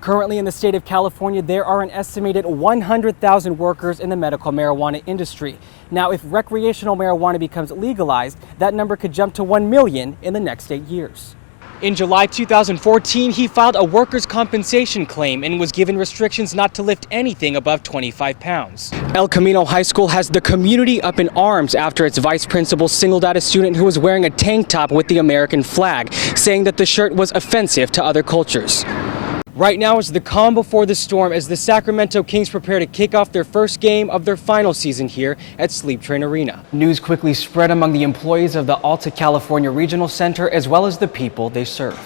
Currently in the state of California, there are an estimated 100,000 workers in the medical marijuana industry. Now, if recreational marijuana becomes legalized, that number could jump to 1 million in the next 8 years. In July 2014, he filed a workers' compensation claim and was given restrictions not to lift anything above 25 pounds. El Camino High School has the community up in arms after its vice principal singled out a student who was wearing a tank top with the American flag, saying that the shirt was offensive to other cultures. Right now is the calm before the storm as the Sacramento Kings prepare to kick off their first game of their final season here at Sleep Train Arena. News quickly spread among the employees of the Alta California Regional Center as well as the people they serve.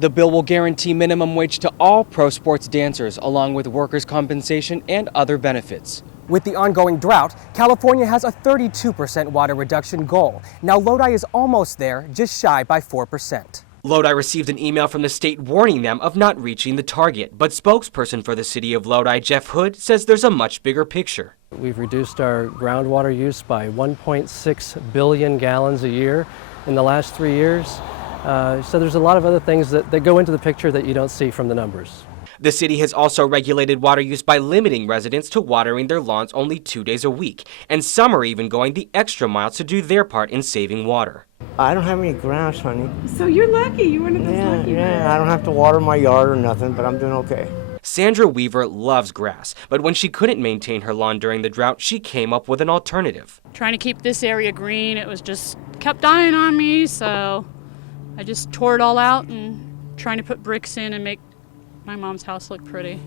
The bill will guarantee minimum wage to all pro sports dancers along with workers' compensation and other benefits. With the ongoing drought, California has a 32% water reduction goal. Now Lodi is almost there, just shy by 4%. Lodi received an email from the state warning them of not reaching the target, but spokesperson for the city of Lodi, Jeff Hood, says there's a much bigger picture. We've reduced our groundwater use by 1.6 billion gallons a year in the last 3 years. So there's a lot of other things that go into the picture that you don't see from the numbers. The city has also regulated water use by limiting residents to watering their lawns only 2 days a week, and some are even going the extra mile to do their part in saving water. I don't have any grass, honey. So you're lucky. You're one of those lucky ones. Yeah, I don't have to water my yard or nothing, but I'm doing okay. Sandra Weaver loves grass, but when she couldn't maintain her lawn during the drought, she came up with an alternative. Trying to keep this area green, it was just kept dying on me, so I just tore it all out and trying to put bricks in and make my mom's house look pretty.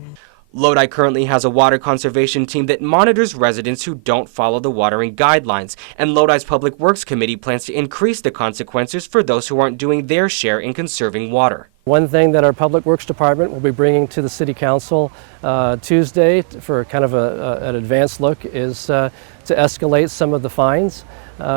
Lodi currently has a water conservation team that monitors residents who don't follow the watering guidelines, and Lodi's Public Works Committee plans to increase the consequences for those who aren't doing their share in conserving water. One thing that our Public Works Department will be bringing to the City Council Tuesday for kind of an advanced look is to escalate some of the fines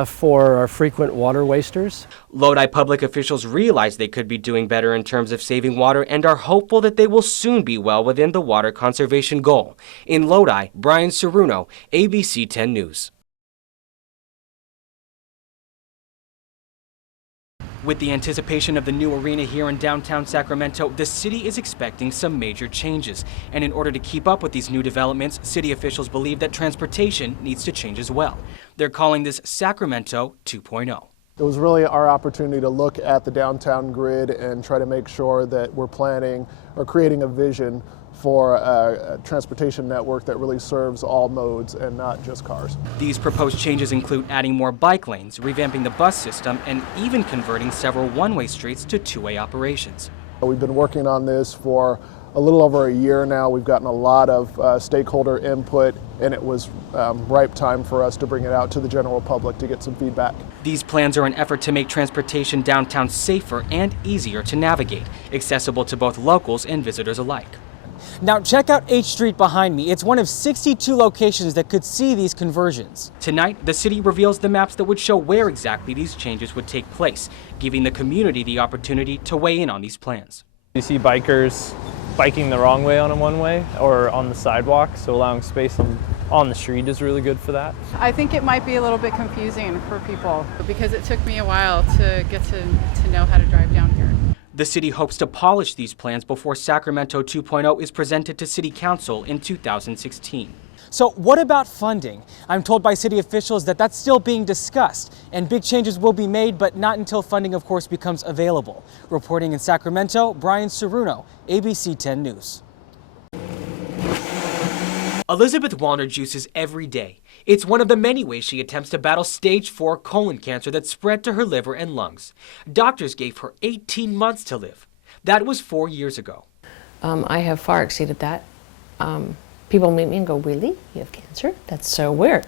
for our frequent water wasters. Lodi public officials realize they could be doing better in terms of saving water and are hopeful that they will soon be well within the water conservation goal. In Lodi, Bryan Siruno, ABC 10 News. With the anticipation of the new arena here in downtown Sacramento, the city is expecting some major changes. And in order to keep up with these new developments, city officials believe that transportation needs to change as well. They're calling this Sacramento 2.0. It was really our opportunity to look at the downtown grid and try to make sure that we're planning or creating a vision for a transportation network that really serves all modes and not just cars. These proposed changes include adding more bike lanes, revamping the bus system, and even converting several one-way streets to two-way operations. We've been working on this for a little over a year now. We've gotten a lot of stakeholder input, and it was ripe time for us to bring it out to the general public to get some feedback. These plans are an effort to make transportation downtown safer and easier to navigate, accessible to both locals and visitors alike. Now check out H Street behind me. It's one of 62 locations that could see these conversions. Tonight, the city reveals the maps that would show where exactly these changes would take place, giving the community the opportunity to weigh in on these plans. You see bikers biking the wrong way on a one-way or on the sidewalk, so allowing space on the street is really good for that. I think it might be a little bit confusing for people because it took me a while to get to know how to drive down here. The city hopes to polish these plans before Sacramento 2.0 is presented to City Council in 2016. So what about funding? I'm told by city officials that that's still being discussed, and big changes will be made, but not until funding, of course, becomes available. Reporting in Sacramento, Bryan Siruno, ABC 10 News. Elizabeth Wallner juices every day. It's one of the many ways she attempts to battle stage 4 colon cancer that spread to her liver and lungs. Doctors gave her 18 months to live. That was 4 years ago. I have far exceeded that. People meet me and go, "Really? You have cancer? That's so weird."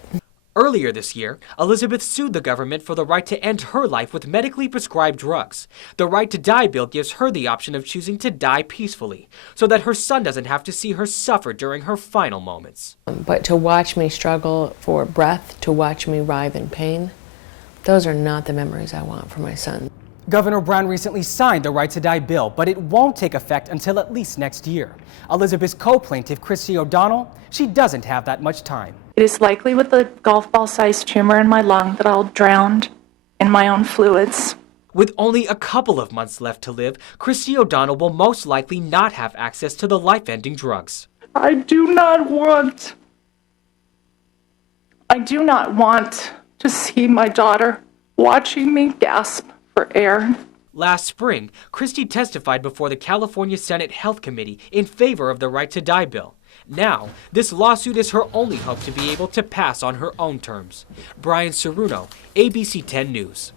Earlier this year, Elizabeth sued the government for the right to end her life with medically prescribed drugs. The Right to Die bill gives her the option of choosing to die peacefully, so that her son doesn't have to see her suffer during her final moments. But to watch me struggle for breath, to watch me writhe in pain, those are not the memories I want for my son. Governor Brown recently signed the Right to Die bill, but it won't take effect until at least next year. Elizabeth's co-plaintiff, Christy O'Donnell, she doesn't have that much time. It is likely with the golf ball-sized tumor in my lung that I'll drown in my own fluids. With only a couple of months left to live, Christy O'Donnell will most likely not have access to the life-ending drugs. I do not want to see my daughter watching me gasp for air. Last spring, Christy testified before the California Senate Health Committee in favor of the Right to Die bill. Now, this lawsuit is her only hope to be able to pass on her own terms. Bryan Siruno, ABC 10 News.